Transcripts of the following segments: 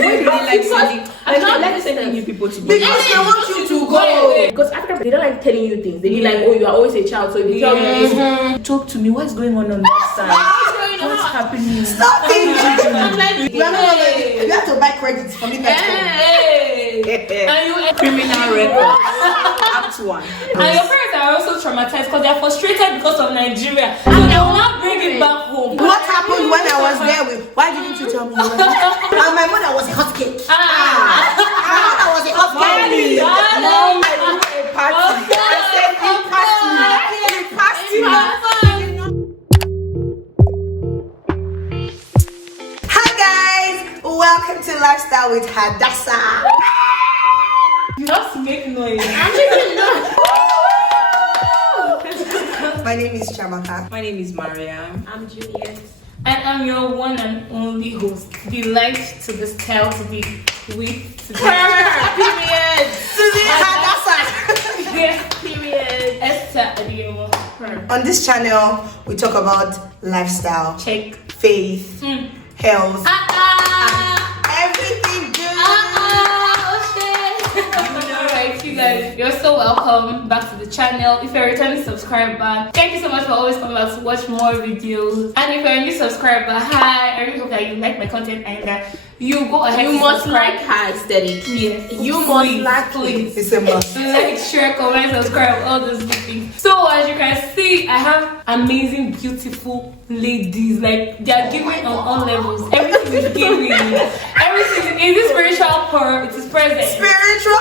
Why do they like sending? I'm not like sending you people to go. Because they want you to go. Because Africa, they don't like telling you things. They be like, oh, you are always a child, so they tell you this. Talk to me. What's going on that side? What's happening? Stop it. I'm like, You have to buy credits for me. and you Criminal record. Act 1. And your parents are also traumatized because they are frustrated because of Nigeria. And they will not bring it back home. What happened when I was there with? Why didn't you tell me? And my mother was a hot cake. My mother was a hot cake. Mom, I do a party. I said he passed you. Hi guys, welcome to Lifestyle with Hadassah. You have to make noise. I'm making noise. My name is Chiamaka. My name is Mariam. I'm Juliet. And I'm your one and only host. The light to the scale to the width to the Period. Hadassah. Period. Esther Adiyemo. On this channel, we talk about lifestyle, Check. faith, health, everything good. Alright, you guys, you're so welcome back to the channel. If you're a returning subscriber, thank you so much for always coming back to watch more videos. And if you're a new subscriber, hi, I really hope that you like my content and that you go ahead You and must subscribe. like her aesthetic. Yes. You must like please. It's a must. Like, share, comment, subscribe, all those good things. So as you can see, I have amazing, beautiful ladies. Like, they are giving on all levels. Everything is giving. Everything in this spiritual part, it is present. Spiritual.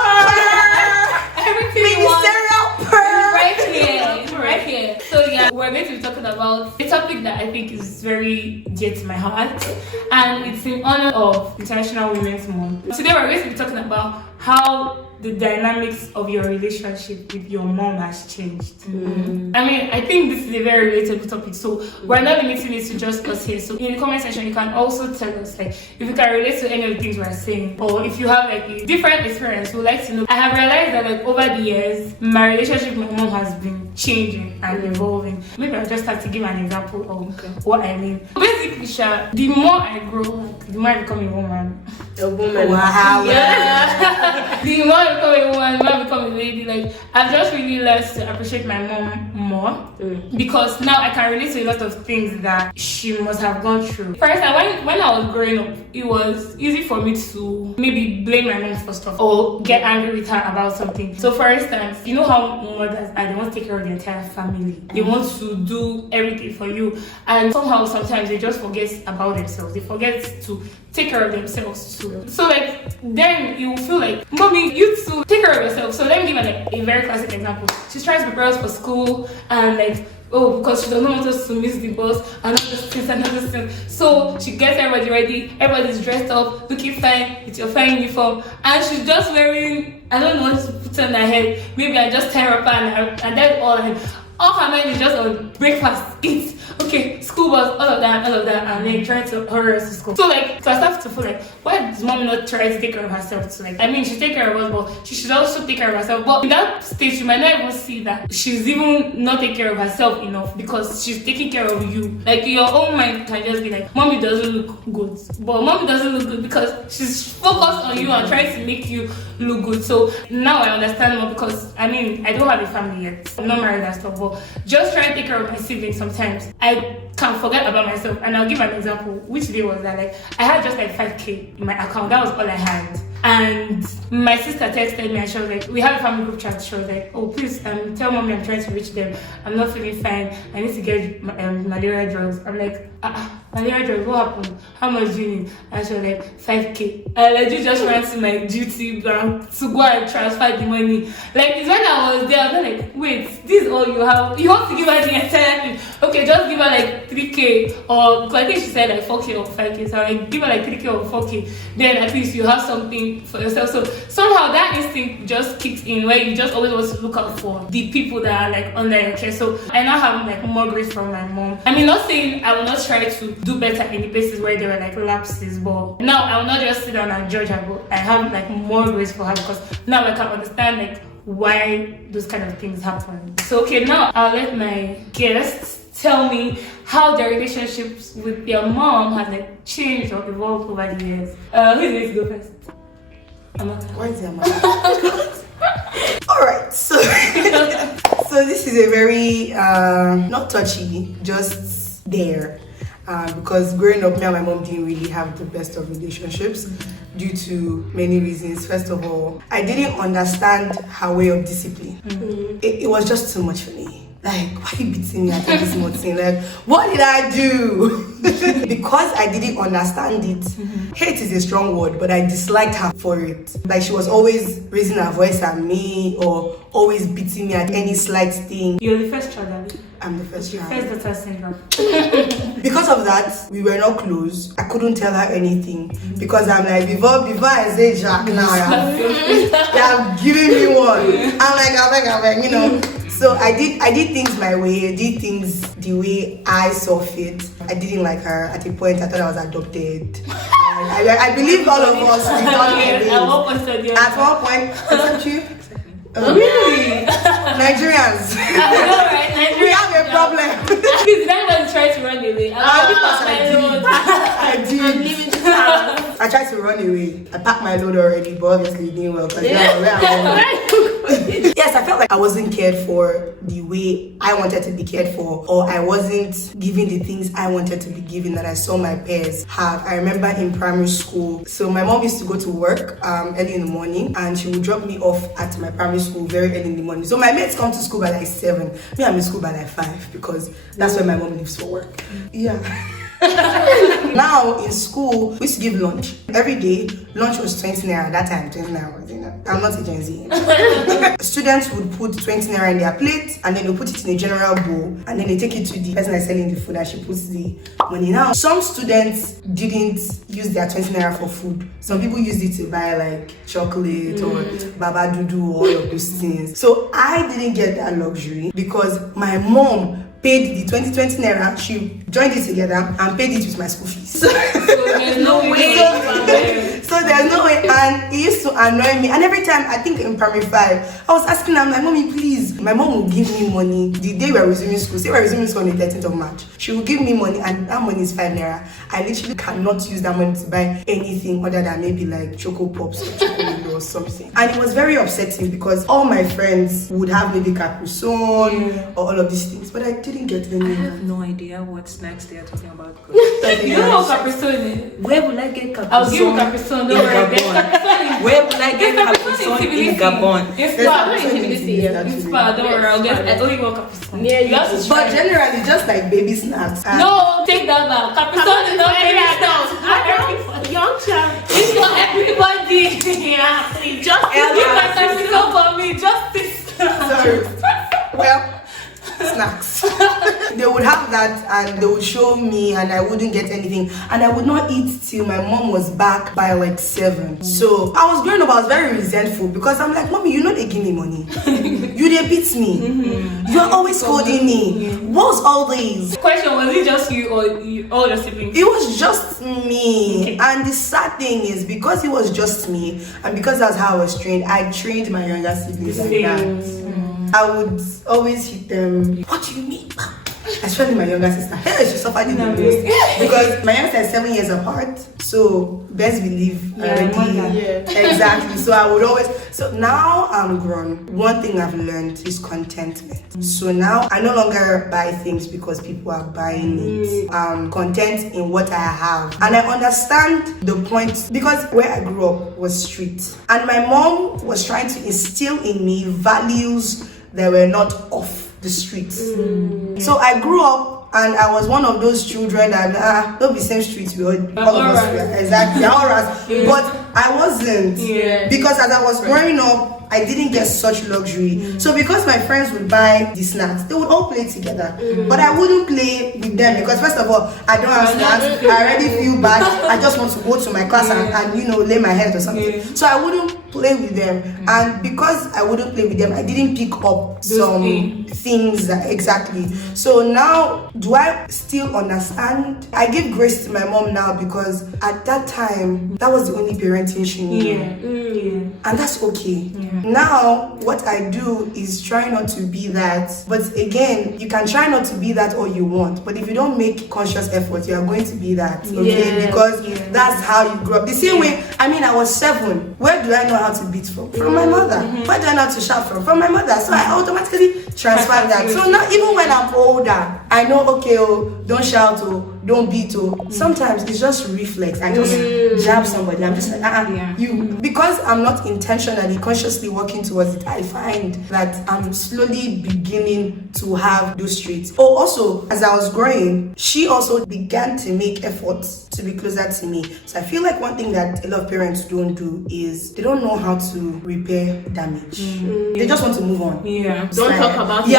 Everything Ministerial prayer. right here, right here. So yeah, we're going to be talking about a topic that I think is very dear to my heart, and it's in honor of International Women's Month. Today we're going to be talking about how the dynamics of your relationship with your mom has changed. I mean, I think this is a very relatable topic, so we're not limiting it to just us here. So in the comment section, you can also tell us like if you can relate to any of the things we're saying, or if you have like a different experience, we'd like to know. I have realized that like over the years, my relationship with my mom has been changing and evolving. Maybe I'll just have to give an example of what I mean. Basically, Sha, the more I grow, like, the more I become a woman. A woman. Wow. Yeah. The more I become a woman, the more I become a lady. Like, I've just really learned to appreciate my mom more because now I can relate to a lot of things that she must have gone through. For instance, when I was growing up, it was easy for me to maybe blame my mom for stuff or get angry with her about something. So, for instance, you know how mothers are, they want to take care of the entire family. They want to do everything for you, and somehow sometimes they just forget about themselves. They forget to take care of themselves too. So like then you feel like, mommy, you too, take care of yourself. So let me give like a very classic example. She's trying to prepare us for school and like, oh, because she doesn't want us to miss the bus and all those things and all those things. So she gets everybody ready, everybody's dressed up, looking fine with your fine uniform, and she's just wearing, I don't know what to put on her head. Maybe I just tear up and that's all her mind is just on breakfast, eat, okay, school bus, all of that, and then trying to hurry us to school. So like, so I start to feel like, why does mom not try to take care of herself? So like, I mean, she take care of us, but she should also take care of herself. But in that stage, you might not even see that she's even not taking care of herself enough because she's taking care of you. Like your own mind can just be like, mommy doesn't look good, but mommy doesn't look good because she's focused on you and trying to make you look good. So now I understand more because I mean, I don't have a family yet. I'm not married and stuff, but just trying to take care of my siblings sometimes I can forget about myself. And I'll give an example. Which day was that? Like I had just like 5k in my account. That was all I had. And my sister texted me and she was like, we have a family group chat. She was like, oh please tell mommy I'm trying to reach them. I'm not feeling fine. I need to get malaria drugs. I'm like, malaria drugs, what happened? How much do you need? And she was like, 5k. I legit just ran to my duty bank to go and transfer the money. Like it's when I was there, I was like, wait, this is all you have? You want to give her the entire thing? Okay, just give her like 3k or I think she said like 4k or 5k. So like give her like 3k or 4k. Then at least you have something for yourself. So somehow that instinct just kicks in where you just always want to look out for the people that are like under your care. So I now have like more grace from my mom. I mean, not saying I will not try to do better in the places where there were like lapses, but now I will not just sit down and judge her, but I have like more grace for her because now I can understand like why those kind of things happen. So okay, now I'll let my guests tell me how their relationships with their mom has like changed or evolved over the years. Who's going to go first? Amaka. Why is it Amaka? Alright, so this is a very not touchy, just there. Because growing up, me and my mom didn't really have the best of relationships due to many reasons. First of all, I didn't understand her way of discipline. It was just too much for me. Like, why are you beating me at this thing? Like, what did I do? Because I didn't understand it. Hate is a strong word, but I disliked her for it. Like, she was always raising her voice at me or always beating me at any slight thing. You're the first child, Abby. I'm the first child. First daughter syndrome. Because of that, we were not close. I couldn't tell her anything because I'm like, before I say Jack now, they are giving me one. I'm like, you know. So I did things my way. I did things the way I saw fit. I didn't like her. At a point, I thought I was adopted. I believe all of us. We at one point, isn't you? Really? Nigerians. I know, right? We have a problem. Did anyone try to run away? I did. I'm leaving the house. I tried to run away. I packed my load already, but obviously it didn't work. Yes, I felt like I wasn't cared for the way I wanted to be cared for, or I wasn't given the things I wanted to be given that I saw my peers have. I remember in primary school, so my mom used to go to work early in the morning, and she would drop me off at my primary school very early in the morning. So my mates come to school by like 7. Me, I'm in school by like 5 because that's where my mom leaves for work. Yeah. Now in school, we used to give lunch every day. Lunch was 20 naira that time. 20 naira was, you know, I'm not a Gen Z. Students would put 20 naira in their plate, and then they put it in a general bowl, and then they take it to the person that's selling the food, and she puts the money. Now some students didn't use their 20 naira for food. Some people used it to buy like chocolate or baba dudu or all of those things. So I didn't get that luxury because my mom paid the 20 naira. She joined it together and paid it with my school fees. So there's no way. So there's no way, and it used to annoy me. And every time, I think in primary 5, I was asking her, like, mommy, please. My mom would give me money the day we were resuming school. Say we're resuming school on the 13th of March. She would give me money, and that money is 5 naira. I literally cannot use that money to buy anything other than maybe like Choco Pops or chocolate or something. And it was very upsetting because all my friends would have maybe Capri Sun or all of these things, but I didn't get any. I have no idea what snacks they are talking about. You don't know what Capri Sun is? Where will I get Capri Sun? I'll give you Capri Sun. Don't worry. Where will I get Capri Sun in Gabon? It's far. Don't worry. I'll only want Capri Sun. Yeah, you have to But generally, just like baby snacks. No, take that back. Capri Sun is not baby snacks. Young child. It's for everybody. Yeah, please. Just give my Capri Sun for me. Just this. Sorry. Well, snacks. They would have that and they would show me, and I wouldn't get anything, and I would not eat till my mom was back by like 7. So I was growing up, I was very resentful because I'm like, mommy, you know they give me money. You they beat me. You're always scolding me. What's all these? Question, was it just you or all your siblings? It was just me. Okay. And the sad thing is, because it was just me and because that's how I was trained, I trained my younger siblings like that. I would always hit them. What do you mean? Especially my younger sister. Hey, she suffered the most because my younger sister is 7 years apart. So best believe already. Exactly. So I would always. So now I'm grown. One thing I've learned is contentment. So now I no longer buy things because people are buying it. I'm content in what I have, and I understand the point because where I grew up was street, and my mom was trying to instill in me values that were not off the streets. So I grew up and I was one of those children that don't be same streets we all of us were. Exactly, but I wasn't because as I was growing up, I didn't get such luxury. So because my friends would buy the snacks, they would all play together. But I wouldn't play with them because first of all, I don't have snacks. I already feel bad. I just want to go to my class and you know, lay my head or something. So I wouldn't play with them. And because I wouldn't play with them, I didn't pick up some things exactly. So now, do I still understand? I give grace to my mom now because at that time, that was the only parenting she knew. And that's okay. Now, what I do is try not to be that. But again, you can try not to be that all you want. But if you don't make conscious effort, you are going to be that. Okay? Because that's how you grew up. The same way, I was 7. Where do I know how to beat from? From my mother. Where do I know how to shout from? From my mother. So I automatically transfer that. So now, even when I'm older, I know, okay, don't shout, don't beat, sometimes it's just reflex. I just jab somebody. I'm just like, you. Because I'm not intentionally, consciously working towards it, I find that I'm slowly beginning to have those traits. Also, as I was growing, she also began to make efforts to be closer to me. So I feel like one thing that a lot of parents don't do is they don't know how to repair damage. They just want to move on. Don't talk about it.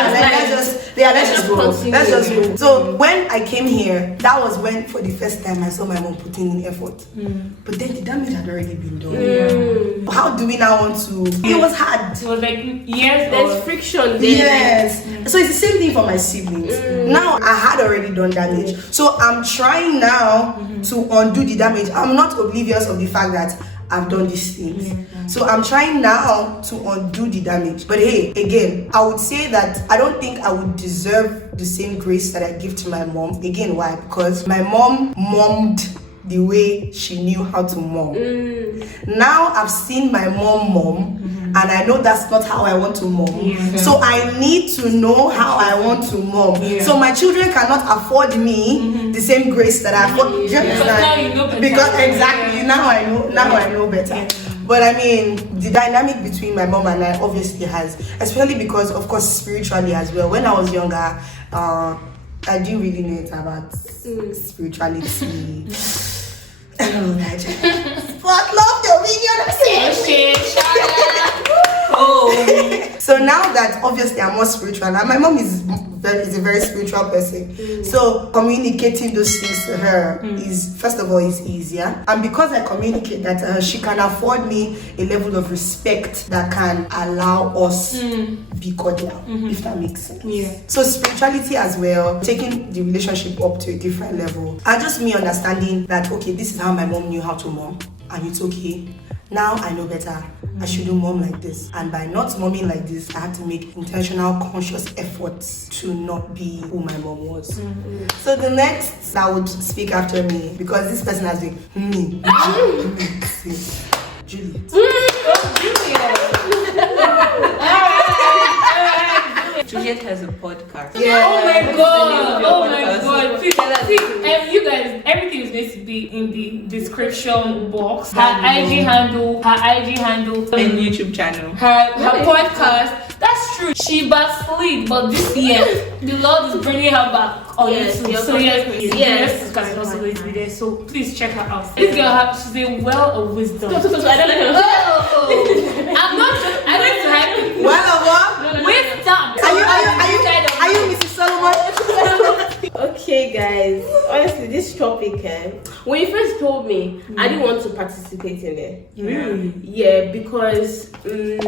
Let's just go. So when I came here, that was when for the first time I saw my mom putting in effort. But then the damage had already been done. How do we now want to? It was hard. It was like years. There's friction there. Yes. So it's the same thing for my siblings. Now I had already done damage. So I'm trying now to undo the damage. I'm not oblivious of the fact that I've done these things. So I'm trying now to undo the damage. But hey, again, I would say that I don't think I would deserve the same grace that I give to my mom. Again, why? Because my mom mommed the way she knew how to mom. Now I've seen my mom and I know that's not how I want to mom. So I need to know how I want to mom. So my children cannot afford me the same grace that I afford. Because now you know better. Because exactly, now I know better. But I mean, the dynamic between my mom and I obviously has, especially because, of course, spiritually as well. When I was younger, I didn't really know it about spirituality. I don't know, but love the opinion. So now that obviously I'm more spiritual, and my mom is a very spiritual person, so communicating those things to her is, first of all, is easier, and because I communicate that to her, she can afford me a level of respect that can allow us be cordial, if that makes sense. So spirituality as well, taking the relationship up to a different level, and just me understanding that, okay, this is how my mom knew how to mom, and it's okay. Now I know better. I shouldn't mom like this. And by not momming like this, I had to make intentional, conscious efforts to not be who my mom was. So the next that would speak after me, because this person has been me. Juliet. Juliet has a podcast. Oh my god. Please, you guys, everything is going to be in the description box. Her IG handle, And YouTube channel. her podcast. That's true. She backslid, but this year the Lord is bringing her back on YouTube. So yes, because also going to be there. So please check her out. This girl, she's a well of wisdom. So I don't know. I'm not just. I went to hype you. Well, of what? Wisdom. Are you Mrs. Solomon? Okay, guys. Honestly, this topic, when you first told me, I didn't want to participate in it. Really? Yeah, because no.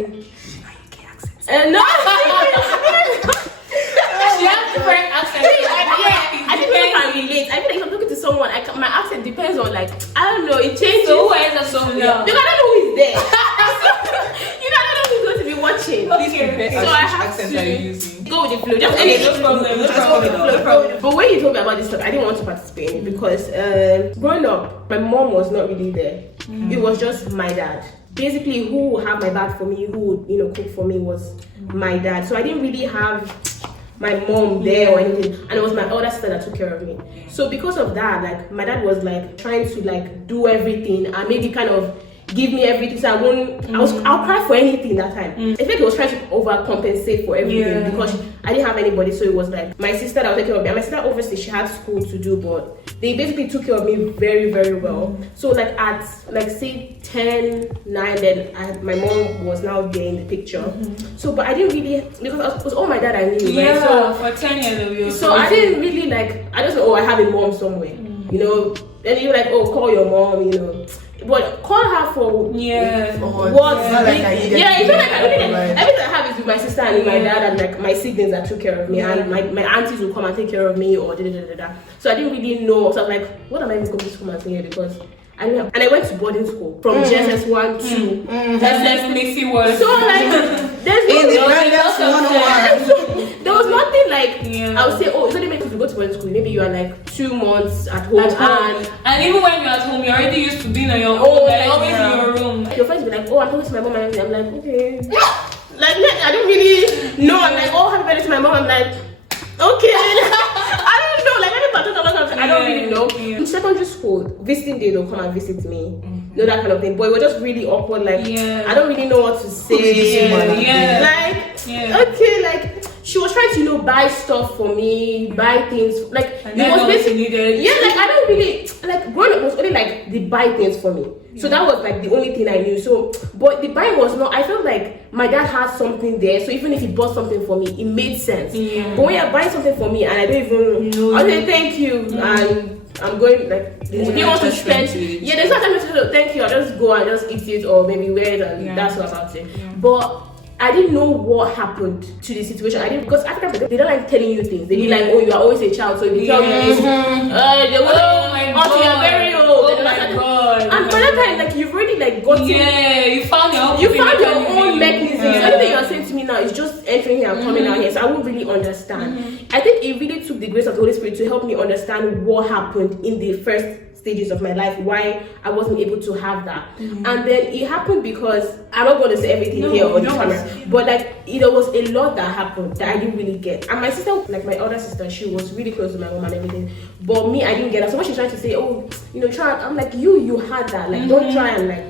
She has different accents. I think I can relate. I feel like if I'm talking to someone, my accent depends on, like, I don't know, it changes. So who ends up so Because I don't know who is there. I don't know who's going to be watching. Please compare So I have accents are you using? go with the flow. Just No problem. But when you told me about this stuff, I didn't want to participate in it because growing up, my mom was not really there. It was just my dad. Basically, who would have my back for me, who would cook for me was my dad. So I didn't really have my mom there or anything, and it was my elder sister that took care of me. So because of that, like, my dad was like trying to like do everything and maybe kind of give me everything, so I'll cry for anything that time. I think he was trying to overcompensate for everything because I didn't have anybody. So it was like my sister that was taking care of me, and my sister obviously she had school to do, but they basically took care of me very, very well. So like at say 10, 9, then my mom was now there in the picture. So but I didn't really, because it was all my dad I knew, right? So for 10 years so I didn't really like, I just know, I have a mom somewhere, then you're like, oh, call your mom, but call her for what? It's not like I needed it's not like I needed. Everything I have is with my sister and my dad and like my siblings that took care of me, and my aunties will come and take care of me or da. So I didn't really know. So I was like, what am I even going to come and say here? Because and I went to boarding school from JSS 1 to SS makes it worse. so like there's there was nothing like I would say, oh, it's only meant to go to boarding school. Maybe you are like 2 months at home, and even when you're at home, you're already used to being on your own, like always in your room. Your friends be like, oh, I'm talking to my mom, and I'm like, okay. Like I don't really know. I'm like, oh, happy birthday to my mom. I'm like, okay. I don't know. Like I don't really know. In secondary school, visiting day they'll come and visit me. You know, that kind of thing. But it was just really awkward. Like I don't really know what to say. Okay, like she was trying to, you know, buy stuff for me, buy things. Like and it was basically needed. like I don't really like growing up was only like the buy things for me. So that was like the only thing I knew. So, but the buy was not. I felt like my dad had something there. So even if he bought something for me, it made sense. But when you're buying something for me and I don't even, I say thank you and I'm going like. Do you want to spend? Yeah, there's not time to say thank you. I just go and just eat it or maybe wear it and that's what about it. But I didn't know what happened to the situation. I didn't, because African people, they don't like telling you things. They be like, oh, you are always a child, so if they tell you this, they will you're very old. Oh my god. And by that time, like you've already like got you found your own mechanism. So everything you're saying to me now is just entering here and coming out here. So I won't really understand. I think it really took the grace of the Holy Spirit to help me understand what happened in the first stages of my life, why I wasn't able to have that. And then it happened because I'm not going to say everything here on the camera, but like there was a lot that happened that I didn't really get. And my sister, like my older sister, she was really close to my mom and everything, but me, I didn't get that. So when she's trying to say, oh, you know, try, I'm like, you had that, like don't try and like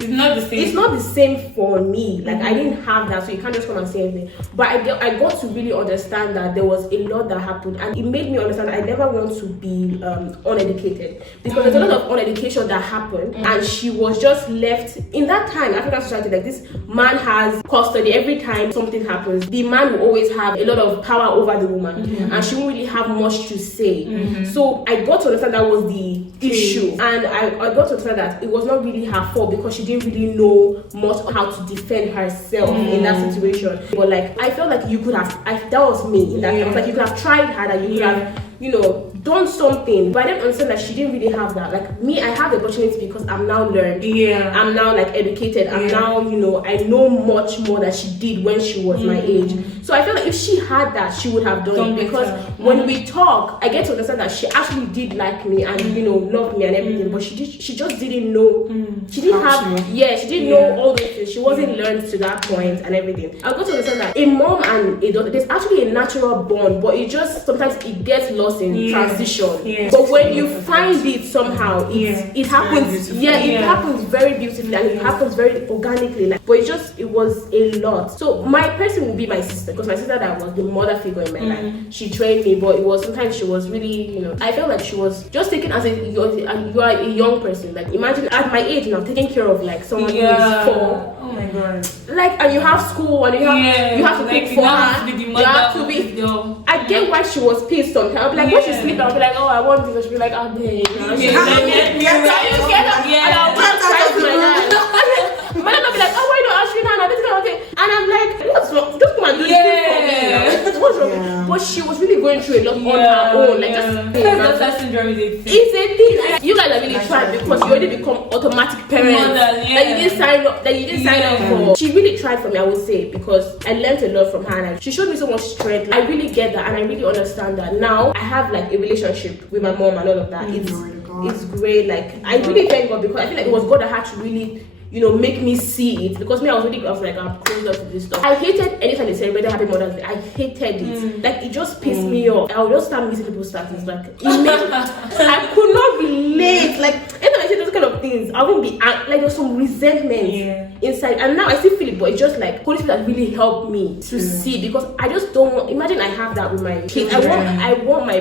it's not the same. It's not the same for me. Like I didn't have that, so you can't just come and say anything. But I got to really understand that there was a lot that happened, and it made me understand that I never want to be uneducated, because there's a lot of uneducation that happened, and she was just left in that time. African society, like this man has custody. Every time something happens, the man will always have a lot of power over the woman, and she won't really have much to say. So I got to understand that was the issue, and I got to understand that it was not really her fault, because she didn't really know much how to defend herself in that situation. But like I felt like you could have, that was me in that time. I was like, you could have tried harder, you could have, you know, done something. But I didn't understand that she didn't really have that. Like me, I have the opportunity because I'm now learned. I'm now like educated. I'm now, you know, I know much more than she did when she was my age. So I feel like if she had that, she would have done it, because when we talk, I get to understand that she actually did like me and, you know, loved me and everything. But she just didn't know. She didn't have, she didn't know all those things. She wasn't learned to that point and everything. I got to understand that a mom and a daughter, there's actually a natural bond, but it just sometimes it gets lost in transition. But when you find it somehow, it happens. It happens very beautifully and it happens very organically. Like, but it was a lot. So my person would be my sister, because my sister that was the mother figure in my life. She trained me, but it was sometimes she was really, you know, I felt like she was just taken as you are a young person. Like imagine at my age now taking care of like someone who is 4. Oh my god. Like, and you have school and you have to like, cook for her. You have to be. I get why she was pissed sometimes. I'll be like, when she sleep, I'll be like, oh, I want this. And she'll be like, oh, babe. And I'll try to my dad. My dad will be like, oh, why don't ask you now? This kind of thing. And I'm like, what's wrong? Just come and do this thing for me. What's wrong? But she was really going through a lot on her own. Like, just syndrome is a thing. It's a thing. You guys are really trying, because you already become automatic parents that you didn't sign up for. She really tried for me, I would say, because I learned a lot from her, and she showed me so much strength. I really get that, and I really understand that. Now I have like a relationship with my mom and all of that. It's great. Like I really thank God, because I feel like it was God that had to really, you know, make me see it, because me, I was like, I'm closer to this stuff. I hated anytime they celebrated Happy Mother's Day. I hated it. Like it just pissed me off. I would just start missing people's status. Like it made, I could not relate. Like anytime I say those kind of things, I won't be like there's some resentment inside. And now I still feel it, but it's just like Holy Spirit has really helped me to see, because I just don't want. Imagine I have that with my kids. I want my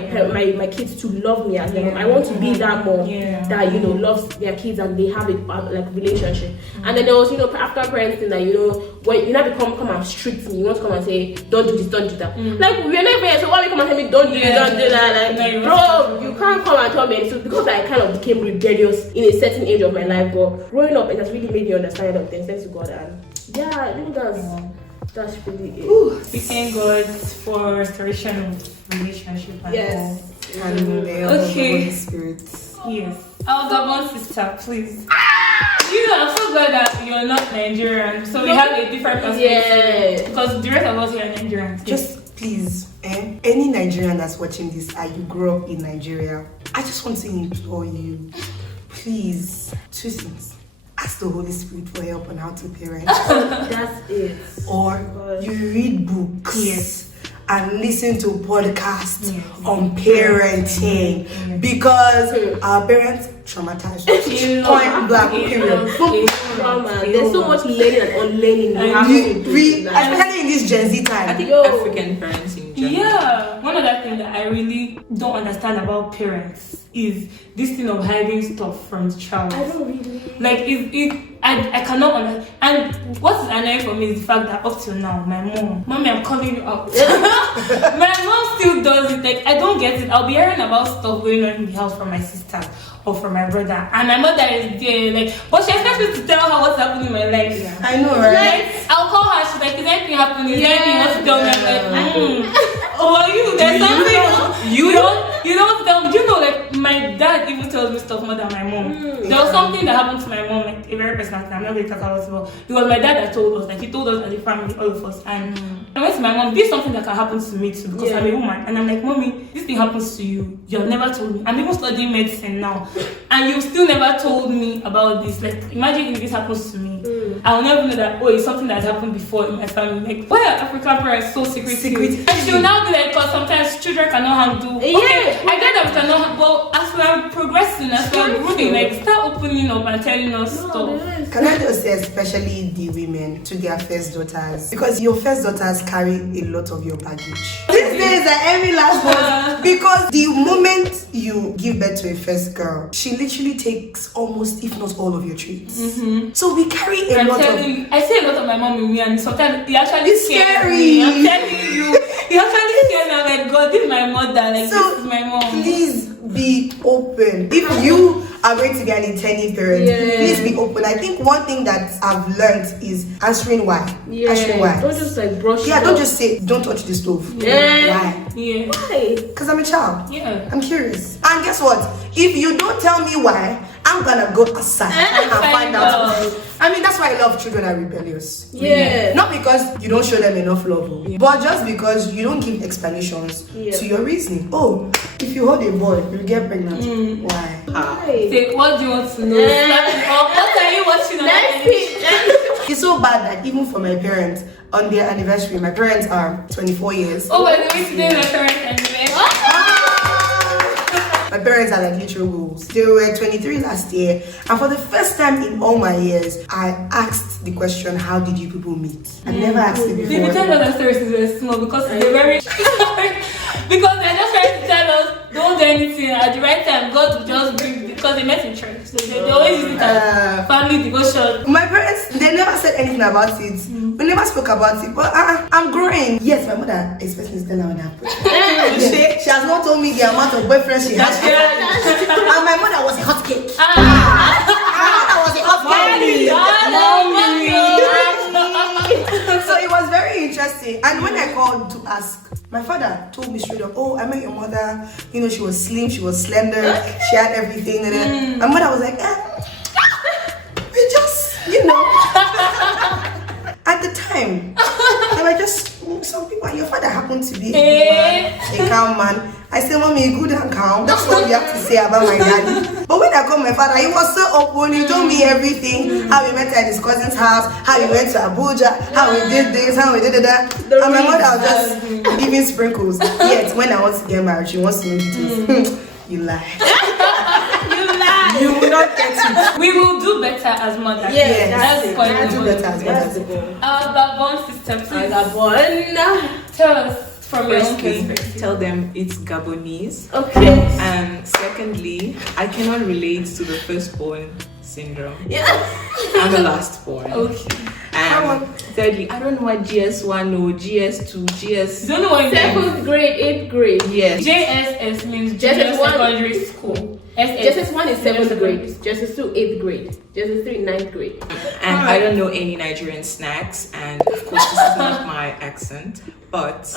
kids to love me as their mom. I want to be that mom that, you know, loves their kids and they have a like relationship. And then there was, you know, after parenting that, you know, when you now come and strict me, you want to come and say, don't do this, don't do that. Like we're never here, so why you come and tell me don't do this, don't do that? Like, bro, you can't come and tell me. So because I kind of became rebellious in a certain age of my life, but growing up, it has really made me understand a lot of things. Thanks to God, and I think that's really it. We thank God for restoration of relationship and and the Holy Spirit. Yes. Our Gabon sister, please. You know, I'm so glad that you're not Nigerian, so we have a different perspective. Yeah. Because the rest of us here are Nigerians. Just please, any Nigerian that's watching this and you grew up in Nigeria, I just want to implore you, please, 2 things. Ask the Holy Spirit for help on how to parent. That's it. Or you read books. Yes. And listen to podcasts Yes. on parenting. Yes. Because our parents traumatized us. Point blank, period. Trauma. There's so much learning and unlearning you have to do. Especially in this Gen Z time. I think Yo. African parents in general. Yeah, one other thing that I really don't understand about parents is this thing of hiding stuff from the child. I don't really. Like, I cannot understand. And what is annoying for me is the fact that up till now, my mommy, I'm calling you out. My mom still does it. Like, I don't get it. I'll be hearing about stuff going on in the house from my sister or from my brother, and my mother is there. Like, but she expects me to tell her what's happening in my life. Yeah. I know, right? Like, I'll call her. She's like, "Is anything happening? Is anything you want to tell me?" I'm like, "Oh, there's something you don't tell me." You know, like, my dad even tells me stuff more than my mom. There was something that happened to my mom, like a very personal thing. I'm not going to talk about it, but it was my dad that told us. Like, he told us as a family, all of us. And I went to my mom. This is something that can happen to me too, because I'm a woman. And I'm like, "Mommy, this thing happens to you. You've never told me. I'm even studying medicine now, and you still never told me about this. Like, imagine if this happens to me. I'll never know that. Oh, it's something that happened before in my family. Like, why are African parents so secretive? And she'll now be like, because sometimes children cannot handle. Okay, I get that we cannot. Well, as we are progressing, as we are growing, like, start opening up and telling us stuff. Can I just say, especially the women to their first daughters, because your first daughters carry a lot of your baggage. These days are every last one, because the moment you give birth to a first girl, she literally takes almost, if not all, of your traits. So we carry a lot of. I see a lot of my mom in me, and sometimes it actually It's scares scary. me. I'm telling you, it actually scares me. I'm like, God, this is my mother. Like, So this is my mom. please be open. If you are going to be an intending parent, please be open. I think one thing that I've learned is answering why. Answering why. Don't just like brush. Yeah, don't just say, don't touch the stove. Yeah. Why? Yeah. Why? Because I'm a child. Yeah. I'm curious. And guess what? If you don't tell me why, I'm gonna go outside and find out. I mean, that's why a lot of children are rebellious. Yeah. Not because you don't show them enough love, but just because you don't give explanations to your reasoning. Oh, if you hold a boy, you'll get pregnant. Why? Why? Say, what do you want to know? What are you watching on television? It's so bad that even for my parents, on their anniversary, my parents are 24 years. Oh, by the way, today my parents anniversary. My parents are like literal wolves. They were 23 last year, and for the first time in all my years, I asked the question, how did you people meet? I never asked it They before. tell us that stories is very small because they're very because they're just trying to tell us don't do anything at the right time. God will just bring, because they met in church, so they always use it as family devotion. My parents, they never said anything about it. We never spoke about it, but I'm growing. Yes, my mother expects me to tell her when I'm pregnant. She has not told me the amount of boyfriends she has. And my mother was a hot cake. My mother was a hot cake. So it was very interesting. And when I called to ask, my father told me straight up, oh, I met your mother. You know, she was slim, she was slender, she had everything. And then my mother was like, we just, you know. At the time, they were just some people, and your father happened to be a calm man. I said, Mommy, good and calm. That's what we have to say about my daddy. But when I called my father, he was so open. He told me everything. How we met at his cousin's house, how we went to Abuja, how we did this, how we did that. And my mother was just giving sprinkles. Yet, when I want to get married, she wants to know details. You lie. You will not get it. We will do better as mothers. Yes, that's the point. I'll do better as mothers. Our Gabon sister, please. Gabon. Tell us from your own Firstly, perspective. tell them it's Gabonese. Okay. And secondly, I cannot relate to the firstborn syndrome. Yeah. I'm the lastborn. Okay. And thirdly, I don't know what GS1 or GS2, GS. You don't know what it means. 7th grade, 8th grade. Yes. JSS means Junior JSS1. Secondary School. JSS1 is 7th grade. JSS2 8th grade. JSS3 9th grade. And I don't know any Nigerian snacks. And of course, this is not my accent. But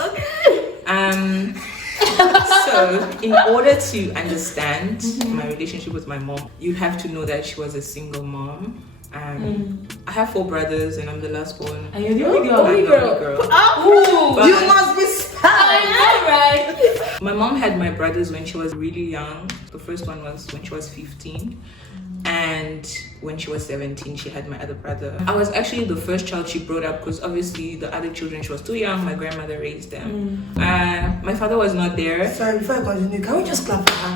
So, in order to understand my relationship with my mom, you have to know that she was a single mom. I have 4 brothers and I'm the last born. And you're the only girl. I'm the only girl. Oh, You must be sad. I know, right? My mom had my brothers when she was really young. The first one was when she was 15. And when she was 17, she had my other brother. I was actually the first child she brought up because obviously the other children, she was too young. My grandmother raised them. My father was not there. Sorry, before I continue, can we just clap for her?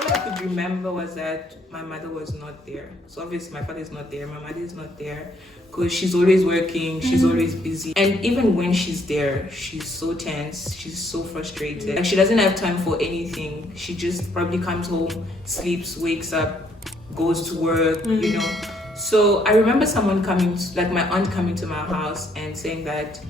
All I could remember was that my mother was not there. So obviously my father is not there, my mother is not there. Because she's always working, she's always busy. And even when she's there, she's so tense, she's so frustrated. Like she doesn't have time for anything. She just probably comes home, sleeps, wakes up, goes to work, you know. So I remember someone coming, like my aunt coming to my house and saying that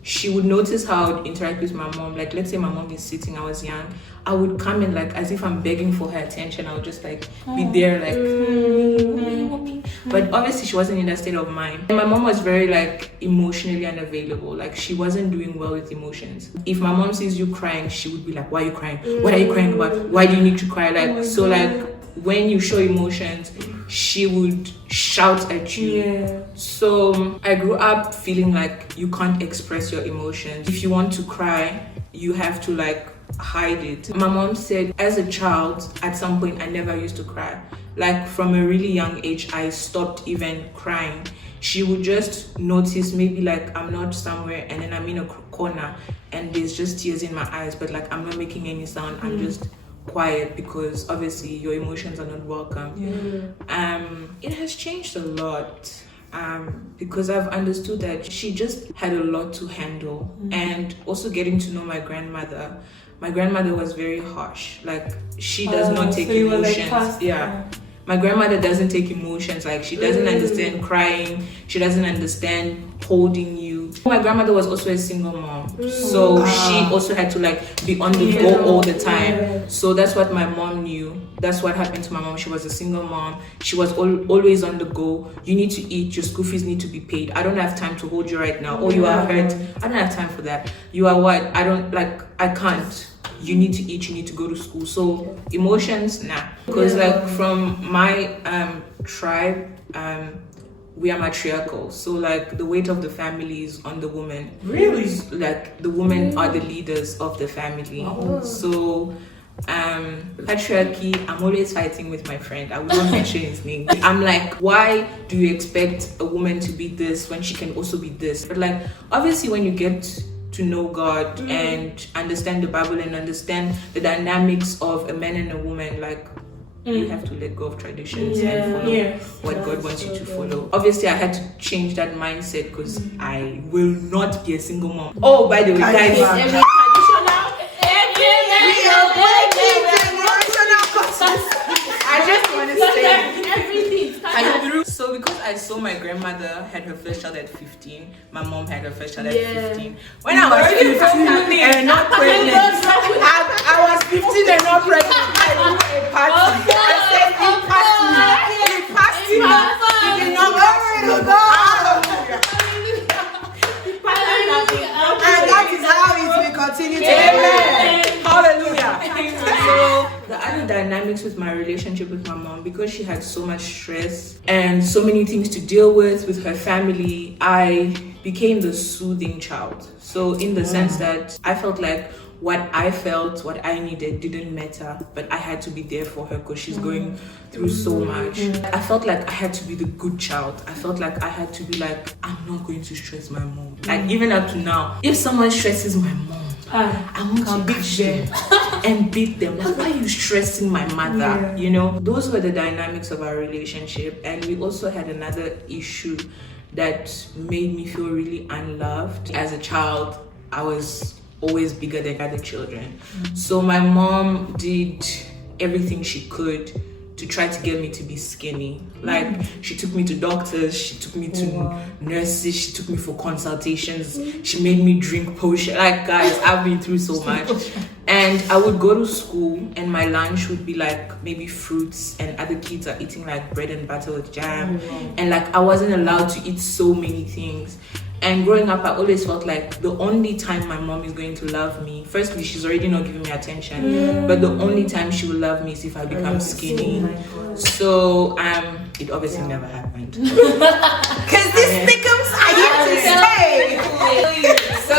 she would notice how I would interact with my mom. Like let's say my mom is sitting, I was young, I would come in like as if I'm begging for her attention. I would just like be there like mommy. But obviously she wasn't in that state of mind. And my mom was very like emotionally unavailable. Like she wasn't doing well with emotions. If my mom sees you crying, she would be like, why are you crying? What are you crying about? Why do you need to cry? Like so like when you show emotions, she would shout at you. Yeah. So I grew up feeling like you can't express your emotions. If you want to cry, you have to like hide it. My mom said as a child, at some point I never used to cry. Like from a really young age, I stopped even crying. She would just notice maybe like I'm not somewhere and then I'm in a corner and there's just tears in my eyes, but like I'm not making any sound. I'm just quiet because obviously your emotions are not welcome. It has changed a lot because I've understood that she just had a lot to handle. And also getting to know my grandmother was very harsh. Like she does not take emotions. Like my grandmother doesn't take emotions. Like she doesn't understand crying, she doesn't understand holding you. My grandmother was also a single mom, so she also had to like be on the go all the time. So that's what my mom knew. That's what happened to my mom. She was a single mom. She was always on the go. You need to eat, your school fees need to be paid. I don't have time to hold you right now. Oh, you are hurt, I don't have time for that. You are what? I can't. You need to eat, you need to go to school. So emotions, nah. Because like from my tribe, we are matriarchal. So like the weight of the family is on the woman. Really? Like the women are the leaders of the family. So patriarchy, I'm always fighting with my friend. I will not mention his name. I'm like, why do you expect a woman to be this when she can also be this? But like obviously when you get to know God and understand the Bible and understand the dynamics of a man and a woman, like you have to let go of traditions and follow what God wants you to follow. Obviously I had to change that mindset because I will not be a single mom. Oh, by the way, guys, I just want to say everything. So because I saw my grandmother had her first child at 15, my mom had her first child at 15. When I was 15 and not pregnant, I was 15 and not pregnant. I threw a party. I said, he passed me. He did not pass me. And that is how it will continue to Amen. Hallelujah. So the other dynamics with my relationship with my mom, because she had so much stress and so many things to deal with her family, I became the soothing child. So in the sense that I felt like what I felt, what I needed didn't matter, but I had to be there for her because she's going through so much. I felt like I had to be the good child. I felt like I had to be like, I'm not going to stress my mom. Like even up to now, if someone stresses my mom, I want to beat them and beat them. Like, why are you stressing my mother? You know, those were the dynamics of our relationship. And we also had another issue that made me feel really unloved. As a child, I was always bigger than other children. So my mom did everything she could to try to get me to be skinny. Like she took me to doctors, she took me to nurses, she took me for consultations, she made me drink potion. Like guys, I've been through so much. And I would go to school and my lunch would be like maybe fruits and other kids are eating like bread and butter with jam. And like I wasn't allowed to eat so many things. And growing up, I always felt like the only time my mom is going to love me, firstly, she's already not giving me attention, but the only time she will love me is if I become skinny. So it obviously never happened. Because these thickums are here to stay. So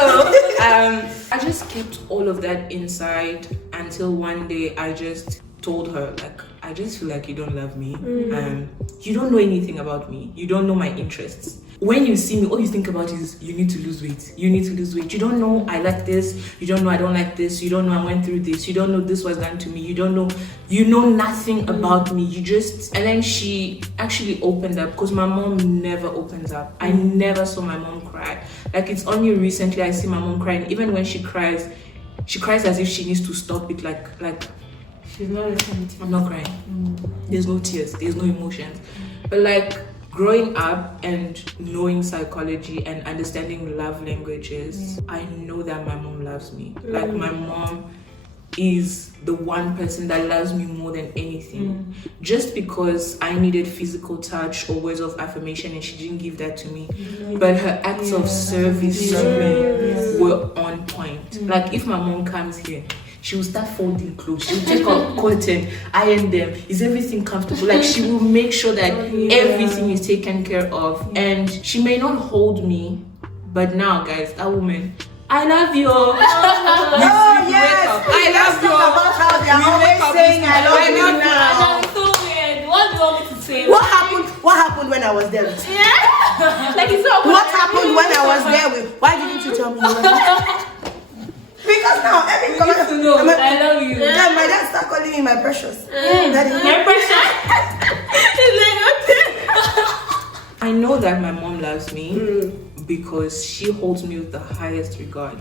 I just kept all of that inside until one day I just told her, like, I just feel like you don't love me. You don't know anything about me. You don't know my interests. When you see me, all you think about is you need to lose weight. You need to lose weight. You don't know I like this. You don't know I don't like this. You don't know I went through this. You don't know this was done to me. You don't know. You know nothing about me. You just... And then she actually opened up, because my mom never opens up. I never saw my mom cry. Like, it's only recently I see my mom crying. Even when she cries as if she needs to stop it. Like She's not listening to you. I'm not crying. There's no tears. There's no emotions. But like, growing up and knowing psychology and understanding love languages, I know that my mom loves me. Like, my mom is the one person that loves me more than anything. Just because I needed physical touch or words of affirmation and she didn't give that to me, but her acts of service to me were on point. Like, if my mom comes here, she will start folding clothes. She will take out cotton, iron them. Is everything comfortable? Like, she will make sure that everything is taken care of. And she may not hold me, but now, guys, that woman, I love you. Oh, yes. I love you. About how they are always saying I love you now. That's so weird. What do you want me to say? What happened when I was there with you? Like, it's not What happened when I was there with? Why didn't you tell me? Because now every comment to know. I love you. Then my dad start calling me my precious. Daddy. My pressure. I know that my mom loves me because she holds me with the highest regard.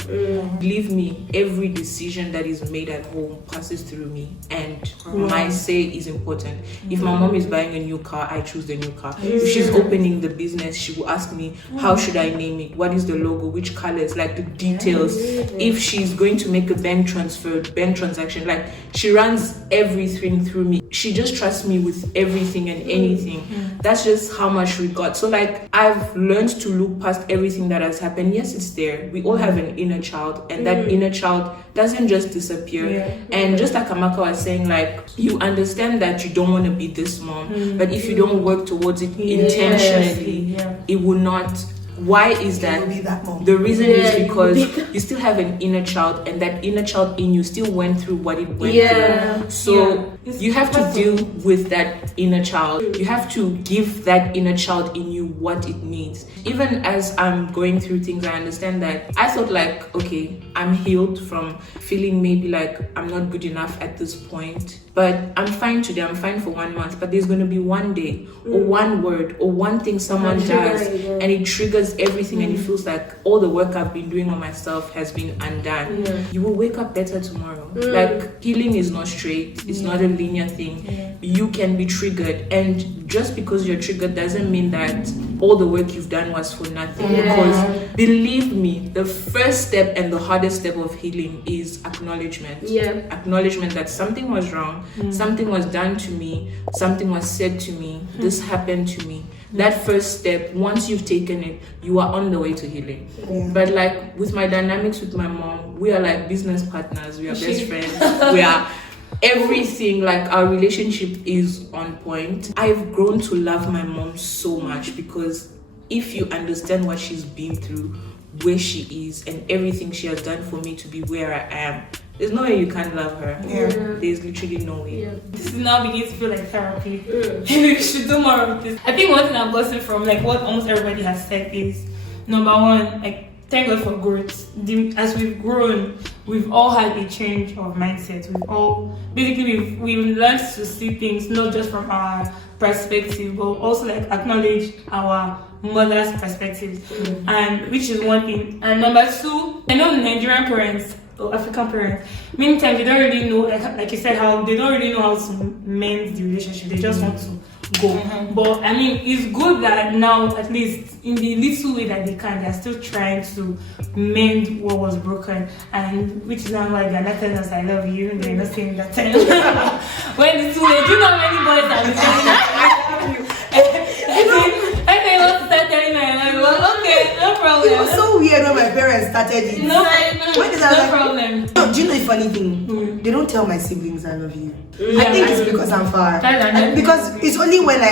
Believe me, every decision that is made at home passes through me, and my say is important. If my mom is buying a new car, I choose the new car. If she's opening the business, she will ask me, how should I name it? What is the logo? Which colors? Like, the details. If she's going to make a bank transaction, like, she runs everything through me. She just trusts me with everything and anything. That's just how much we got. So like, I've learned to look past everything that has happened. Yes, it's there. We all have an inner child, and that inner child doesn't just disappear. And just like Amaka was saying, like, you understand that you don't want to be this mom, but if you don't work towards it intentionally, it will not. Why is that? Be that mom. The reason is because you still have an inner child, and that inner child in you still went through what it went through. So you have to deal with that inner child. You have to give that inner child in you what it needs. Even as I'm going through things, I understand that I thought, like, okay, I'm healed from feeling maybe like I'm not good enough at this point, but I'm fine today, I'm fine for 1 month, but there's going to be one day or one word or one thing someone does and it triggers everything, and it feels like all the work I've been doing on myself has been undone. You will wake up better tomorrow. Like, healing is not straight, it's not a linear thing. You can be triggered, and just because you're triggered doesn't mean that all the work you've done was for nothing. Because believe me, the first step and the hardest step of healing is acknowledgement. Acknowledgement that something was wrong, something was done to me, something was said to me, this happened to me. That first step, once you've taken it, you are on the way to healing. But like, with my dynamics with my mom, we are like business partners, we are best friends, we are everything. Like, our relationship is on point. I've grown to love my mom so much, because if you understand what she's been through, where she is, and everything she has done for me to be where I am, there's no way you can't love her. There's literally no way. This is now beginning to feel like therapy. Maybe we should do more of this. I think one thing I've gotten from, like, what almost everybody has said is, number one, like, thank God for growth. As we've grown, we've all had a change of mindset. We've learned to see things not just from our perspective, but also like acknowledge our mother's perspectives, and which is one thing. And number two, I know Nigerian parents or African parents, many times they don't really know, like you said, how they don't really know how to mend the relationship. They just want to go. But I mean, it's good that now, at least in the little way that they can, they're still trying to mend what was broken, and which is now why they're not telling us I love you, and they're not saying that time. When it's too late, you know many boys that be saying I love you. I think want to start telling me I love you. Well, okay, no problem. started it. No, When did I no like- problem. No, do you know the funny thing? They don't tell my siblings I love you. I think it's because I'm far. That's And because it's only when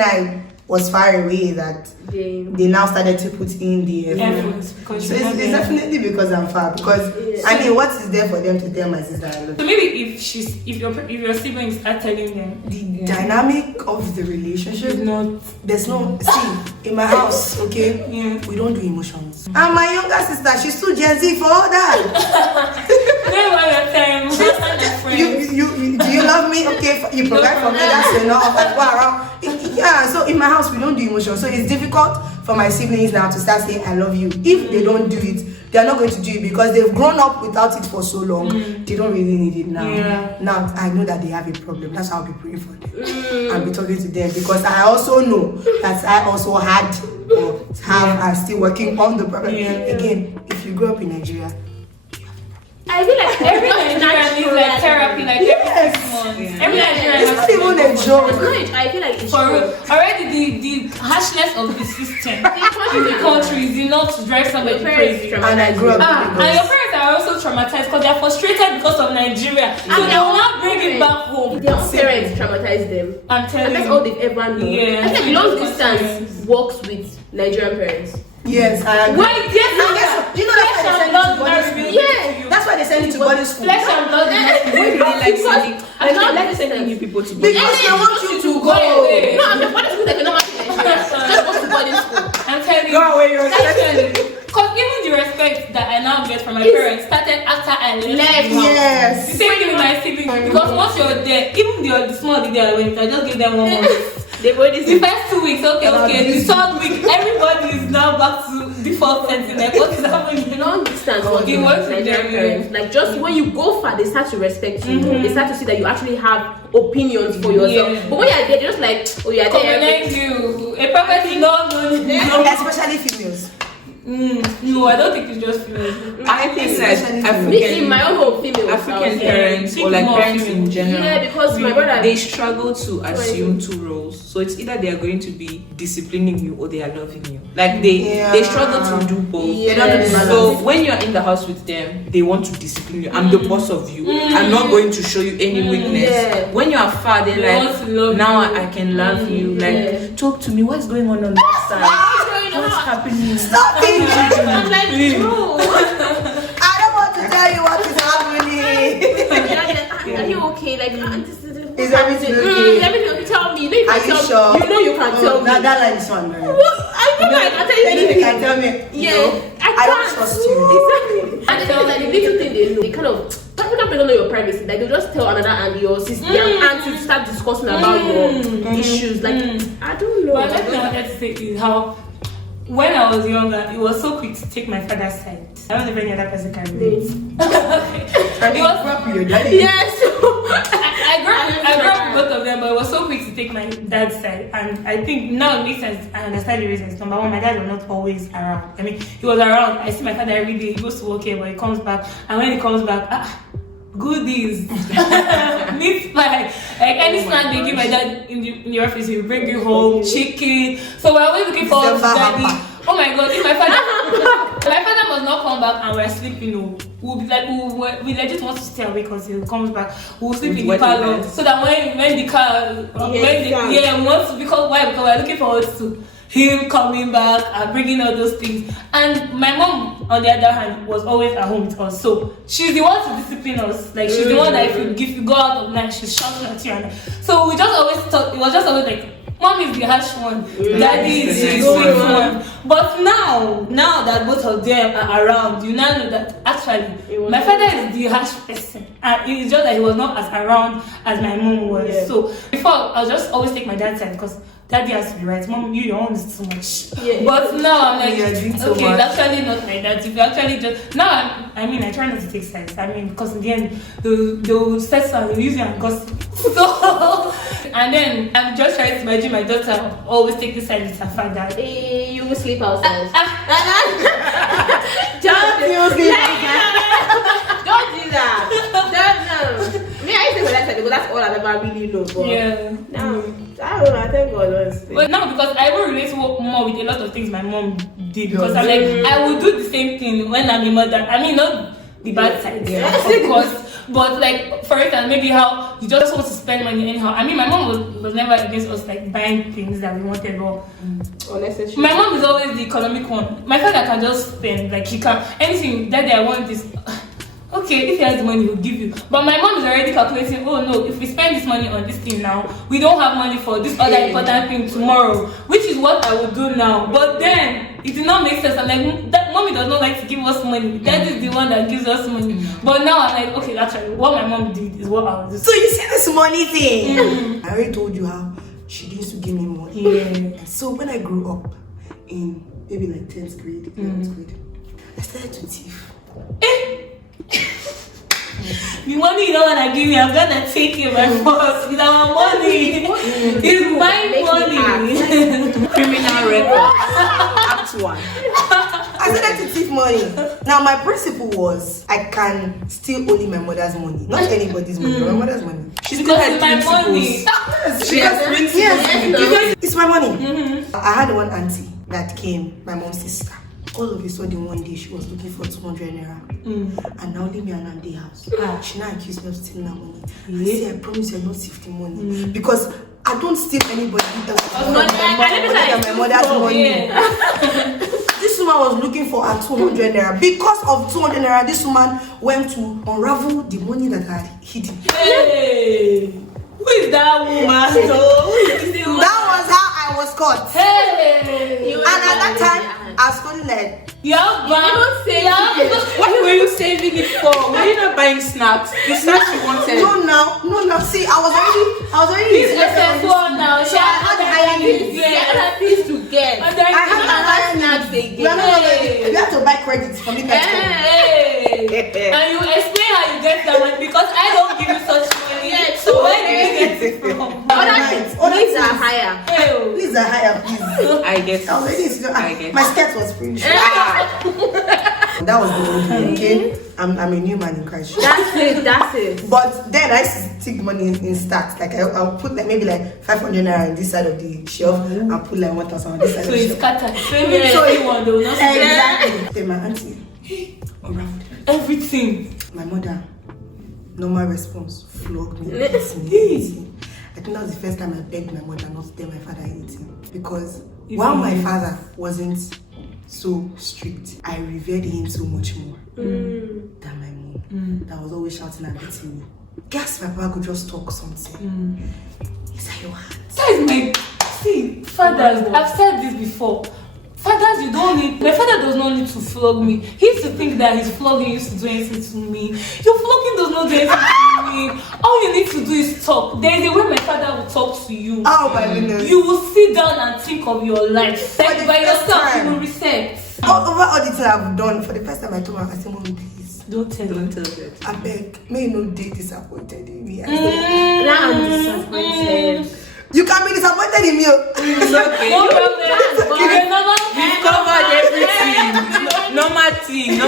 I was far away that they now started to put in the Efforts, because So you're not it's there. definitely because I'm far. Because I mean, what is there for them to tell my sister I love So you? maybe if your siblings start telling them The dynamic of the relationship. it's not There's no see in my house, okay? Yeah. We don't do emotions. And my younger sister, she's too Gen Z for all that. maybe when you're time you do you love me? Okay, you provide for me. That's enough. Like, wow. Yeah. So in my house, we don't do emotions. So it's difficult for my siblings now to start saying I love you. If they don't do it, they are not going to do it because they've grown up without it for so long. They don't really need it now. Yeah. Now I know that they have a problem. That's how I'll be praying for them and be talking to them because I also know that I also had or have and still working on the problem. Yeah. Again, if you grow up in Nigeria. I feel like every Nigerian needs like therapy, like every 6 months. Every Nigerian It's has not to even go a for joke. I feel like it's For true. real. Already the harshness of the system in the country is enough to drive somebody Your parents crazy. And I grew up And in your parents are also traumatized because they are frustrated because of Nigeria. So they will not bring it back home. Their own parents traumatize them. I'm And telling that's you. all they've ever known. Yeah. I think long distance works with Nigerian parents. Yes, I agree. Why? Yes, And guess what? Do you know that's why they send you to boarding school? Yeah. That's why they send you to boarding school. Flesh and blood. Why do they like sending? I can't Like sending new people to Because boarding they want you to go. away. No, I'm just boarding school. They cannot match Nigeria. Just go to boarding school. I'm telling you. Go away, you're Because even the respect that I now get from my parents started after I left. the house. Yes. The same thing with my siblings. Because once you're there, even the small day I went, I just give them 1 month. They've already The first 2 weeks, okay. The third week, everybody is now back to default setting. Like, what is happening? long distance works It with works with Nigerian them, parents. Like just when you go far, they start to respect you. They start to see that you actually have opinions for yourself. Yeah. But when you're there, they're just like, oh, you're there. Commend you. A prophet is not known. Especially females. No, I don't think it's just females. I think that Me in my African own home, female. African Yeah. parents or like More parents female. in general, Yeah, because my brother. they struggle to assume 2 roles. So it's either they are going to be disciplining you or they are loving you. Like they struggle to do both. They don't do the balance. So when you're in the house with them, they want to discipline you. I'm the boss of you. I'm not going to show you any weakness. Yeah. When you are far, they're They want to love like, now you. I can love you. Like, Yeah. talk to me. What's going on that side? What's happening? Stop it. I'm like, bro. I don't want to tell you what is happening. Are you okay? Like, Is everything okay? Everything okay? Tell me. You know you Are can you tell sure? me. You know you can tell me. That line is one, man. I feel like I can tell you You anything. can tell me. Yeah, No, I don't can't. trust you. Exactly. And then like the little thing they know, they kind of people don't know your privacy. Like they'll just tell another and your sister and auntie to start discussing about your issues. Like I don't know. But what I wanted to say is how when I was younger, it was so quick to take my father's side. I don't know if any other person can relate. And you was- grew up with your daddy. Yes. I grew up with both of them, but it was so quick to take my dad's side. And I think now it makes sense. I understand the reasons. Number one, my dad was not always around. I mean, he was around. I see my father every day. He goes to work here, but he comes back. And when he comes back, goodies, meat pie, like any snack they give my dad in the office, he'll bring you home, chicken. So we're always looking forward to daddy. Oh my god, if my father must not come back and we're sleeping, no. We'll be like, we legit want to stay away because he comes back. We'll sleep in the parlor so that when the car, we want to, because why? Because we're looking forward to him coming back and bringing all those things. And my mom, on the other hand, was always at home with us. So she's the one to discipline us. Like she's the one that if you go out of night, she's shouting at you. And so we just always thought, it was just always like, Mom is the harsh one, Daddy is the sweet one. But now that both of them are around, you now know that actually my father is the harsh person. And it's just that he was not as around as my mom was. Yeah. So before, I'll just always take my dad's side because Daddy has to be right. Mom, your own is too much. Yeah. But now I'm like, You're doing so okay, much. it's actually not like that. If you actually just now, I try not to take sides. I mean, because in the end, they'll set some, they'll use you and gossip. So, and then I'm just trying to imagine my daughter always take the side with her father. Hey, you will sleep outside. Don't you be like Don't do that. Don't. Me, I used to say that because that's all I've ever really known. But Yeah. now, I don't know. I thank God honestly. But now because I will relate more with a lot of things my mom did because I'm like I will do the same thing when I'm a mother. I mean not the bad side, of course. But like for instance, maybe how you just want to spend money anyhow. I mean my mom was never against us like buying things that we wanted or Unnecessary. my mom is always the economic one. My father can just spend like he can anything that I want this. Okay, if he has the money, he'll give you. But my mom is already calculating, oh no, if we spend this money on this thing now, we don't have money for this other important thing tomorrow, which is what I will do now. But then, it did not make sense. I'm like, that mommy does not like to give us money. That is the one that gives us money. But now I'm like, okay, actually, what my mom did is what I'll do. So you see this money thing? I already told you how she used to give me money. Yeah. So when I grew up in maybe like 10th grade, 11th grade, I started to thief. The money you don't want to give me, I'm gonna take it by force. It's our money. It's my money. Criminal record. Act 1. I started to thief money. Now my principle was I can still only my mother's money, not anybody's money, my mother's money. She still Because had it's my money. She has principles. Yes, it's my money. I had one auntie that came, my mom's sister. All of a sudden one day she was looking for 200 naira. And now leave me around the house. She now accused me of stealing her money. I say I promise you're not stealing money because I don't steal anybody else's money. My mother's money. This woman was looking for her 200 naira. Because of 200 naira, this woman went to unravel the money that I had hidden. Hey, who is that woman? That was how I was caught. Hey, And at that time, I was totally like, What were you saving it for? Were you not buying snacks? The snacks you wanted. no. See, I was already. this SS1 now. She had Other things to get. I had snacks again. You have to buy credits for me. Hey, and you explain how you get that money because I don't give you such money. So where do you get it from? These are higher. Hey, Please, a higher, please. I get I was it. I already, get my skirt was pretty short. That was the only thing, okay? I'm a new man in Christ. That's it. But then I used to take money in stacks. Like I'll put like maybe like 500 naira on this side of the shelf. I'll put like 1,000 on this side so of the it's shelf. scattered. So everyone they will not see Exactly. Then my auntie around everything. my mother, normal response, flogged me. I think that was the first time I begged my mother not to tell my father anything. Because while my father wasn't so strict, I revered him so much more than my mom. That was always shouting and beating me. Guess my papa could just talk something. Is that your heart? That is my fathers. I've said this before. Fathers, you don't need. My father does not need to flog me. He used to think that his flogging used to do anything to me. Your flogging does not do anything to me. All you need to do is talk. There is a way my father will talk to you. Oh my goodness. You will sit down and think of your life. Like by yourself, you will reset. Over all the things I've done, for the first time I told her, I said, Mommy, please, Don't tell it. I beg, may you no day disappointed in me. I said, Now I'm disappointed. you can be disappointed in me. It's okay. No problem. We've covered everything. Normal thing.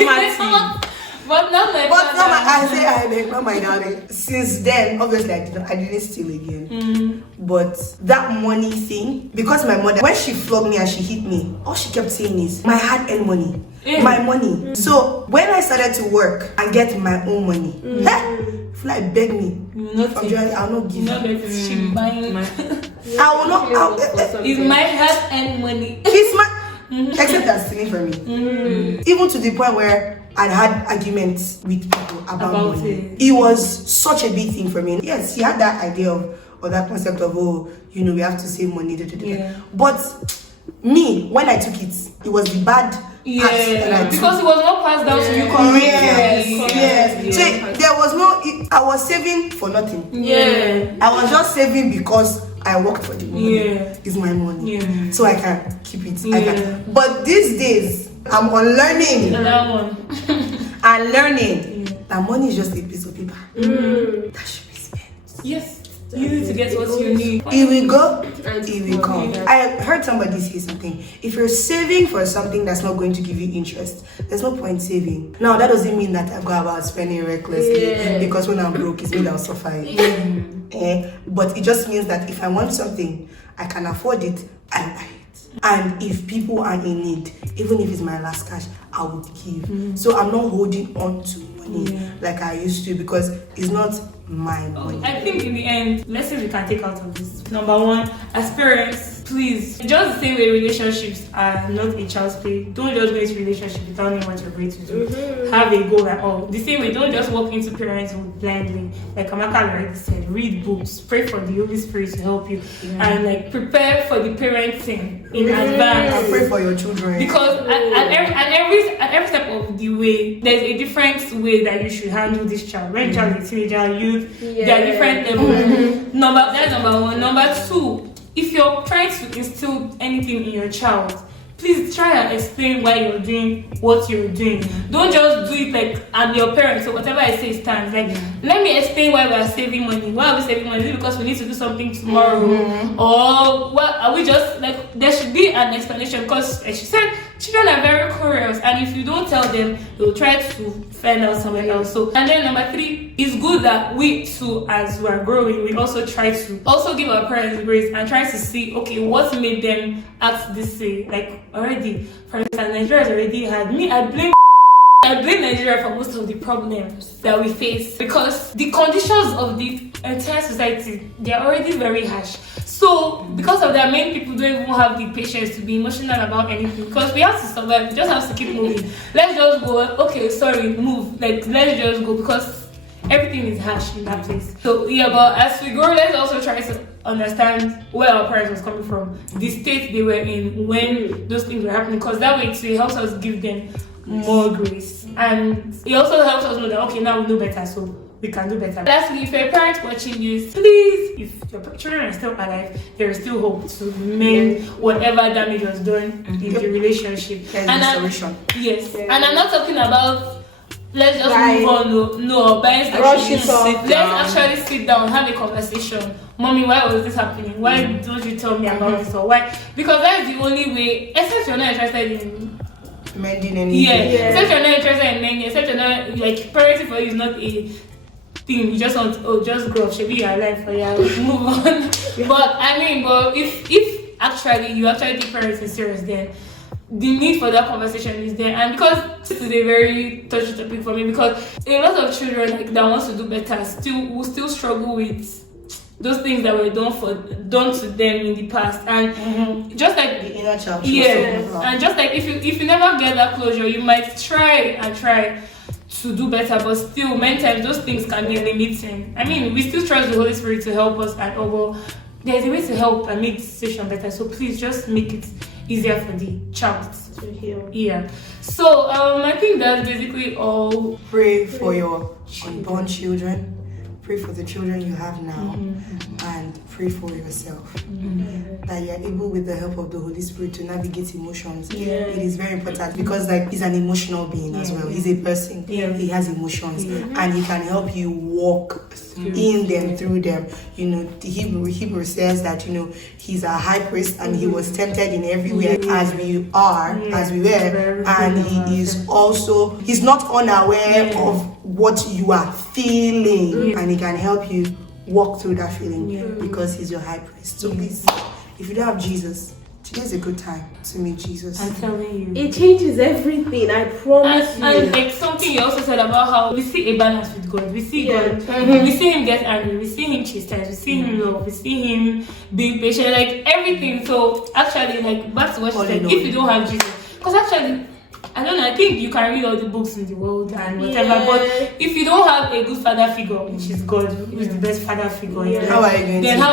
But not my But now father. I say I beg, not my darling. Since then, obviously I didn't steal again. But that money thing, because my mother, when she flogged me and she hit me, all she kept saying is my hard-earned money. My money. So when I started to work and get my own money, if like beg me, I'll not give Not you. let it she buying. I will not. It's my hard-earned money. It's my. Except that's stealing from me. Even to the point where I had arguments with people about money. It was such a big thing for me. Yes, he had that idea of, or that concept of, we have to save money. Yeah. But me, when I took it, it was the bad part that I took. Because it was not passed down to you correctly. Yes. So there was no, I was saving for nothing. Yeah. I was just saving because I worked for the money. Yeah. It's my money. Yeah. So I can keep it. Yeah. I can. But these days, I'm unlearning That one. and learning that money is just a piece of paper that should be spent. Yes. You need to get what you need. It will go, it will come. I heard somebody say something. If you're saving for something that's not going to give you interest, there's no point saving. Now, that doesn't mean that I go about spending recklessly because when I'm broke, it's me that'll suffer it. but it just means that if I want something, I can afford it, I buy it. And if people are in need, even if it's my last cash, I would give. So I'm not holding on to money like I used to, because it's not my money. I think in the end, lessons we can take out of this. Number one, as parents, please, just the same way relationships are not a child's play, don't just go into relationship without knowing what you're going to do. Have a goal at all. The same way, don't just walk into parenthood blindly. Like Amaka already said, read books, pray for the Holy Spirit to help you, and like prepare for the parenting in advance. And pray for your children. Because at every step of the way, there's a different way that you should handle this child. When child is a teenager, youth, there are different levels. That's number one. Number two, if you're trying to instill anything in your child, please try and explain why you're doing what you're doing. Don't just do it like I'm your parent, so whatever I say stands. Like, let me explain why we are saving money. Why are we saving money? Is it because we need to do something tomorrow? Or what are we just like, there should be an explanation, because like she said, children are very curious, and if you don't tell them, they'll try to find out somewhere else. So, and then number three, it's good that we too, as we're growing, we also try to also give our parents grace and try to see, okay, what made them act this way. Like already, for instance, Nigeria has already had me. I blame Nigeria for most of the problems that we face, because the conditions of the entire society, they're already very harsh. So because of that, many people don't even have the patience to be emotional about anything, because we have to survive. We just have to keep moving. Let's just go, okay, sorry, move. Like, let's just go, because everything is harsh in that place. So yeah, but as we grow, let's also try to understand where our parents was coming from, the state they were in when those things were happening, because that way too, it helps us give them more grace, and it also helps us know that, okay, now we know better, so we can do better. Lastly, if you're a parent watching this, please, if your children are still alive, there is still hope to mend whatever damage was done in the relationship. There's a solution. Yes, and I'm not talking about let's just move on. No, but let's actually sit down, have a conversation. Mommy, why was this happening? Why don't you tell me about this? Or why? Because that's the only way, except you're not interested in mending anything. Except you're not interested in mending, except you're not, like, parenting for you is not a thing. You just want, just grow up, should be your life for you, move on. But I mean, if actually you actually take parenting serious, then the need for that conversation is there. And because this is a very touchy topic for me, because a lot of children like that wants to do better will still struggle with those things that were done to them in the past, and just like the inner child. And just like if you never get that closure, you might try to do better, but still many times those things can be limiting. I mean, we still trust the Holy Spirit to help us, and there's a way to help and make the situation better. So please just make it easier for the child to heal. Yeah. So I think that's basically all. Pray for your unborn children. Pray for the children you have now, and pray for yourself, that you're able, with the help of the Holy Spirit, to navigate emotions. It is very important, because like he's an emotional being as well. He's a person. He has emotions, and he can help you walk in them, through them. You know, the Hebrew says that, you know, he's a high priest, and he was tempted in every way as we were, and he is also, he's not unaware of what you are feeling, and he can help you walk through that feeling, because he's your high priest. So please, if you don't have Jesus, today's a good time to meet Jesus. I'm telling you, it changes everything, I promise you. And like something you also said about how we see a balance with God. We see God, we see him get angry, we see him chastise, we see him love, we see him being patient, like everything. So actually, like back to what she said, if you don't have Jesus, because actually, I don't know, I think you can read all the books in the world and whatever, but if you don't have a good father figure, which is God, who is the best father figure, how are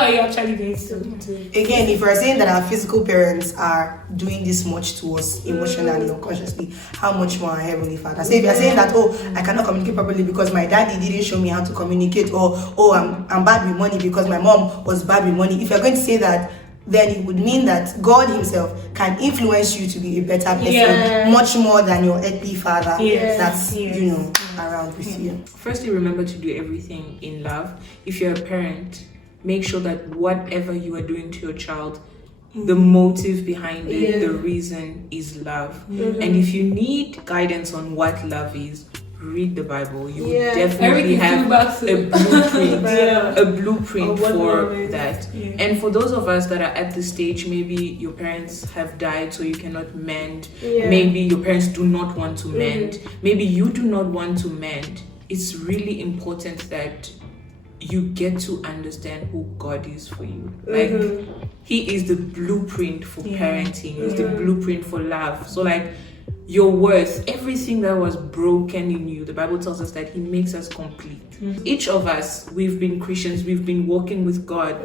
you actually going to? Again, if we're saying that our physical parents are doing this much to us emotionally or consciously, how much more our Heavenly Father? So if you're saying that, I cannot communicate properly because my daddy didn't show me how to communicate, or I'm bad with money because my mom was bad with money, if you're going to say that, then it would mean that God himself can influence you to be a better person, much more than your earthly father that's around with you. Firstly, remember to do everything in love. If you're a parent, make sure that whatever you are doing to your child, the motive behind it, the reason is love. And if you need guidance on what love is, read the Bible. You Yeah. would definitely Everything have back to a blueprint, Yeah. a blueprint Of what for love is. that. Yeah. And for those of us that are at the stage, maybe your parents have died, so you cannot mend. Yeah. Maybe your parents do not want to mend. Maybe you do not want to mend. It's really important that you get to understand who God is for you. Like, He is the blueprint for parenting. He's the blueprint for love. So, like, your worth, everything that was broken in you, the Bible tells us that He makes us complete. Each of us, we've been Christians, we've been walking with God,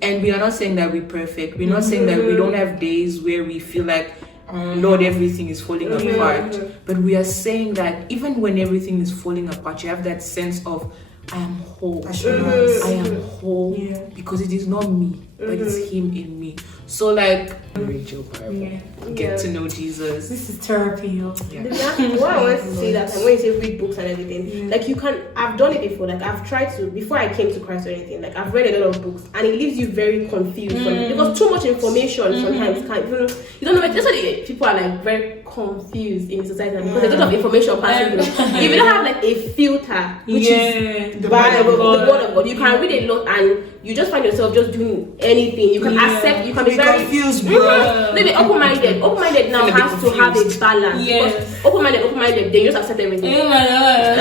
and we are not saying that we're perfect. We're not saying that we don't have days where we feel like, Lord, everything is falling apart. But we are saying that even when everything is falling apart, you have that sense of, I am whole. I am whole because it is not me, but it's Him in me. So, like, read your Bible, get to know Jesus. This is therapy, yo. What I want to say that when you say read books and everything, like, you can, I've done it before. Like, I've tried to, before I came to Christ or anything, like, I've read a lot of books and it leaves you very confused because too much information sometimes can't, you don't know. That's why people are like very confused in society because there's a lot of information passing through. If you don't have like a filter, which is the Bible, the Word of God, you can read a lot and you just find yourself just doing anything. You can accept, you can be very confused, bro. Maybe open-minded. Open-minded now has to have a balance. Yes. Open-minded, they just accept everything. Open-minded.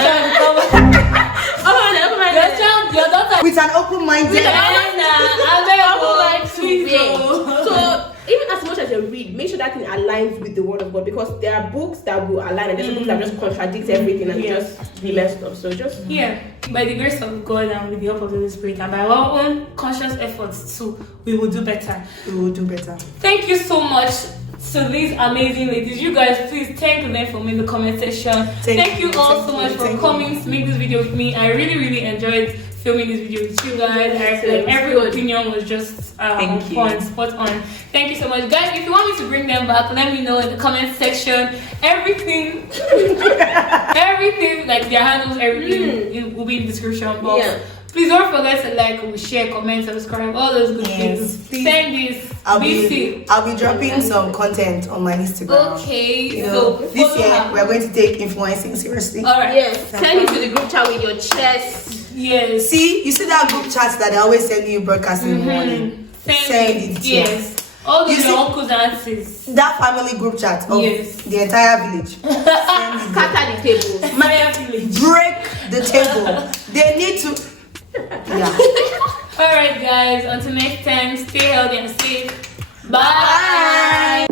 Your daughter. With an open-minded. So even as much as you read, make sure that thing aligns with the Word of God, because there are books that will align and there's books that just contradict everything and just be messed up. So just by the grace of God and with the help of the Holy Spirit and by our own conscious efforts too, we will do better. We will do better. Thank you so much to these amazing ladies. You guys, please thank them for me in the comment section. Thank you all so much for coming to make this video with me. I really enjoyed filming this video with you guys. Every opinion was just on point, spot on. Thank you so much, guys. If you want me to bring them back, let me know in the comment section. Everything like their handles, everything it will be in the description box. Please don't forget to like, share, comment, subscribe, all those good things. Please. Send this. I'll be dropping some content on my Instagram. Okay, so this year we're going to take influencing seriously. Alright. Yes. Send it to the group chat with your chest. Yes. See, you see that group chats that they always send you broadcast in the morning. Send it. Yes. All those uncles and aunties. That family group chat of the entire village. Scatter the table. Mariam village. Break the table. They need to. Alright, guys. Until next time, stay healthy and safe. Bye.